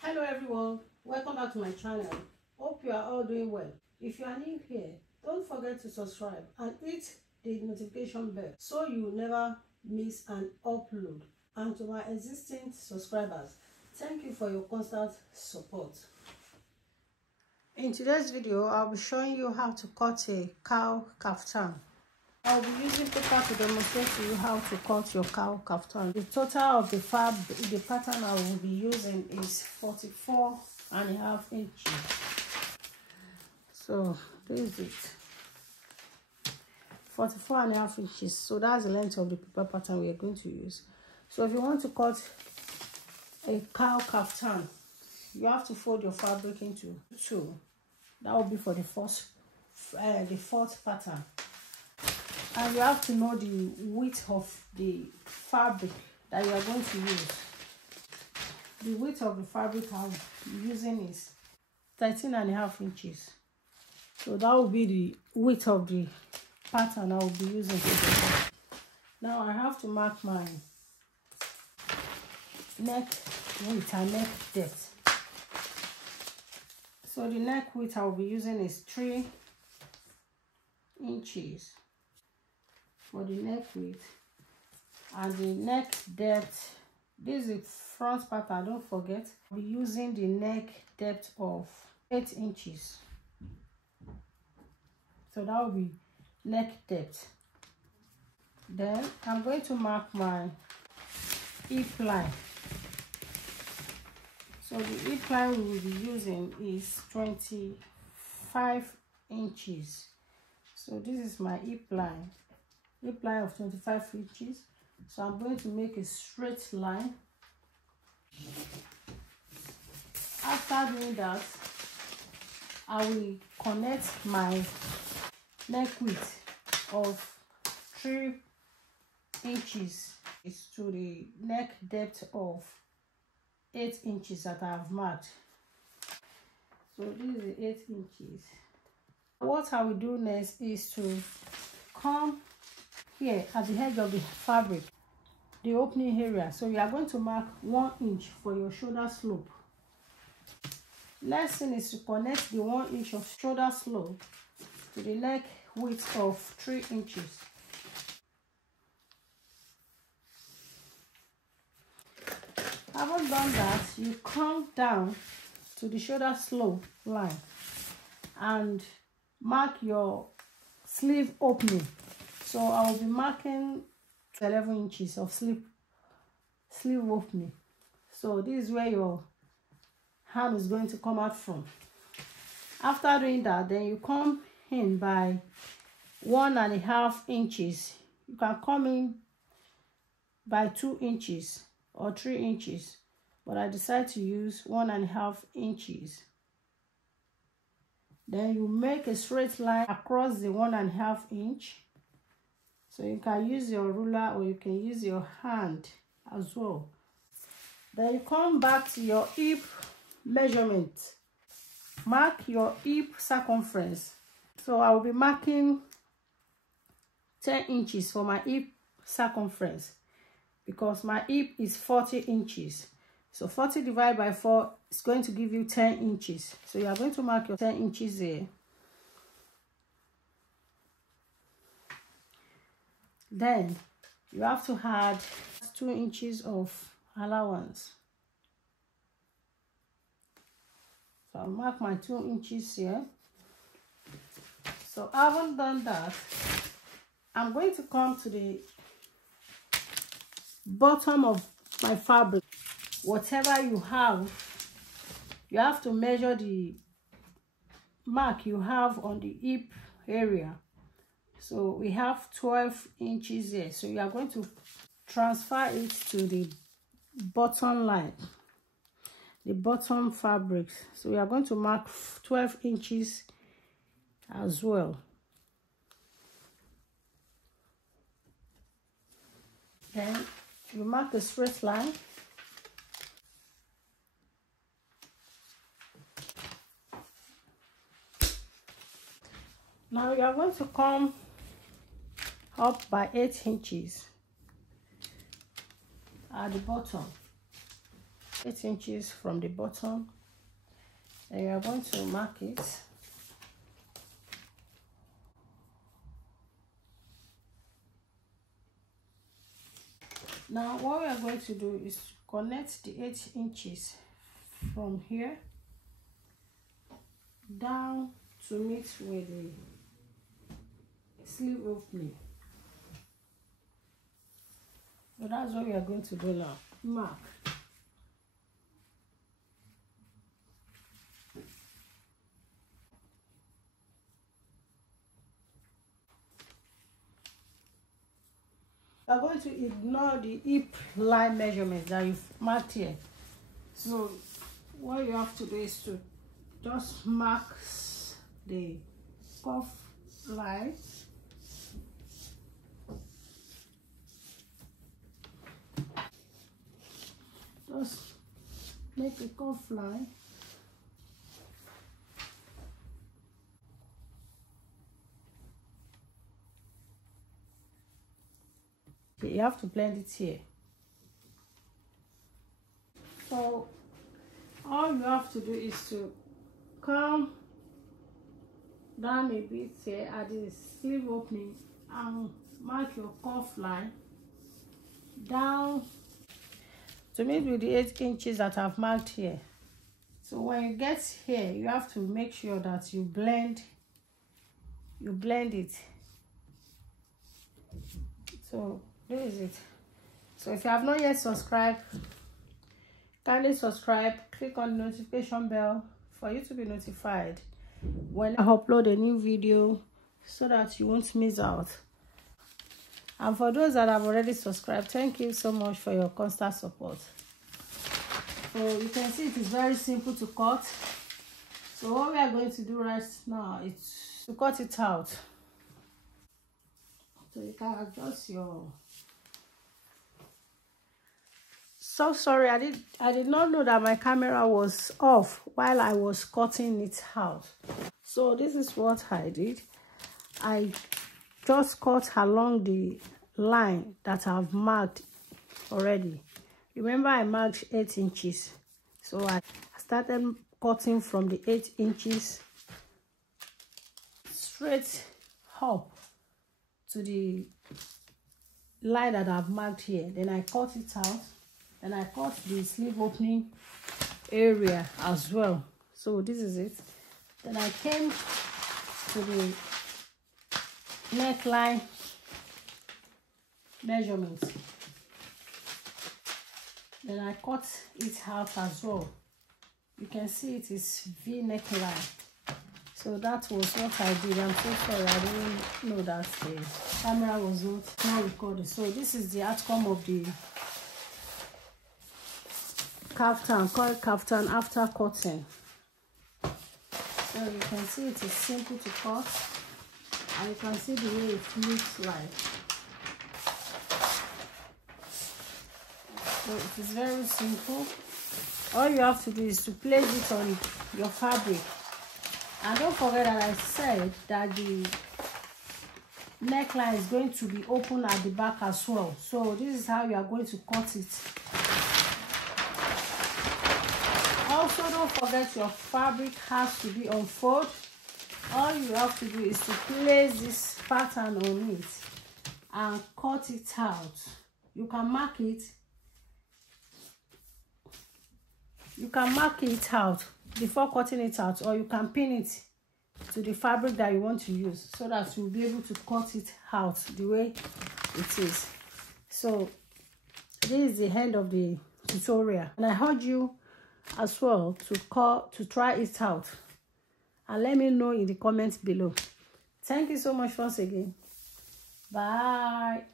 Hello everyone, welcome back to my channel. Hope you are all doing well. If you are new here, don't forget to subscribe and hit the notification bell so you will never miss an upload. And to my existing subscribers, thank you for your constant support. In today's video, I'll be showing you how to cut a cowl kaftan. I'll be using paper to demonstrate to you how to cut your cowl kaftan. The total of the pattern I will be using is 44.5 inches. So this is it. 44.5 inches. So that's the length of the paper pattern we are going to use. So if you want to cut a cowl kaftan, you have to fold your fabric into two. That will be for the fourth pattern. And you have to know the width of the fabric that you are going to use. The width of the fabric I'm using is 13.5 inches. So that will be the width of the pattern I will be using today. Now I have to mark my neck width and neck depth. So the neck width I will be using is 3 inches. For the neck width, and the neck depth, this is the front pattern, don't forget, I'll be using the neck depth of 8 inches. So that will be neck depth. Then I'm going to mark my hip line. So the hip line we will be using is 25 inches. So this is my hip line of 25 inches. So I'm going to make a straight line. After doing that, I will connect my neck width of 3 inches to the neck depth of 8 inches that I have marked. So this is 8 inches. What I will do next is to come here at the edge of the fabric, the opening area. So you are going to mark 1 inch for your shoulder slope. Next thing is to connect the 1 inch of shoulder slope to the neck width of 3 inches. Having done that, you come down to the shoulder slope line and mark your sleeve opening. So I will be marking 11 inches of sleeve opening. So this is where your hand is going to come out from. After doing that, then you come in by 1.5 inches. You can come in by 2 inches or 3 inches, but I decided to use 1.5 inches. Then you make a straight line across the 1.5 inch. So you can use your ruler or you can use your hand as well. Then you come back to your hip measurement. Mark your hip circumference. So I will be marking 10 inches for my hip circumference because my hip is 40 inches. So 40 divided by 4 is going to give you 10 inches. So you are going to mark your 10 inches here. Then you have to add 2 inches of allowance. So I'll mark my 2 inches here. So having done that, I'm going to come to the bottom of my fabric. Whatever you have to measure the mark you have on the hip area. So we have 12 inches here. So you are going to transfer it to the bottom line, the bottom fabric. So we are going to mark 12 inches as well. Then you mark a straight line. Now you are going to come up by 8 inches at the bottom. 8 inches from the bottom, and you are going to mark it. Now what we are going to do is connect the 8 inches from here down to meet with the sleeve opening. So that's what we are going to do now. Mark. We are going to ignore the hip line measurement that you've marked here. So what you have to do is to just mark the cuff line. Just make a cuff line. You have to blend it here. So all you have to do is to come down a bit here at the sleeve opening and mark your cuff line down to meet with the 8 inches that I've marked here. So when you get here, you have to make sure that you blend it. So this is it. So if you have not yet subscribed, kindly subscribe, click on the notification bell for you to be notified when I upload a new video so that you won't miss out. And for those that have already subscribed, thank you so much for your constant support. So you can see it is very simple to cut. So what we are going to do right now is to cut it out. So you can adjust your... So sorry, I did not know that my camera was off while I was cutting it out. So this is what I did. I just cut along the line that I've marked already. Remember, I marked 8 inches. So I started cutting from the 8 inches straight up to the line that I've marked here. Then I cut it out. Then I cut the sleeve opening area as well. So this is it. Then I came to the neckline measurements. Then I cut it out as well. You can see it is V neckline. So that was what I did. I'm so sorry, I didn't know that the camera was not recording. So this is the outcome of the kaftan, cowl kaftan after cutting. So you can see it is simple to cut, and you can see the way it looks like. So it is very simple. All you have to do is to place it on your fabric. And don't forget that I said that the neckline is going to be open at the back as well. So this is how you are going to cut it. Also, don't forget your fabric has to be unfolded. All you have to do is to place this pattern on it and cut it out. You can mark it. You can mark it out before cutting it out, or you can pin it to the fabric that you want to use so that you'll be able to cut it out the way it is. So this is the end of the tutorial, and I urge you as well to try it out and let me know in the comments below. Thank you so much once again. Bye.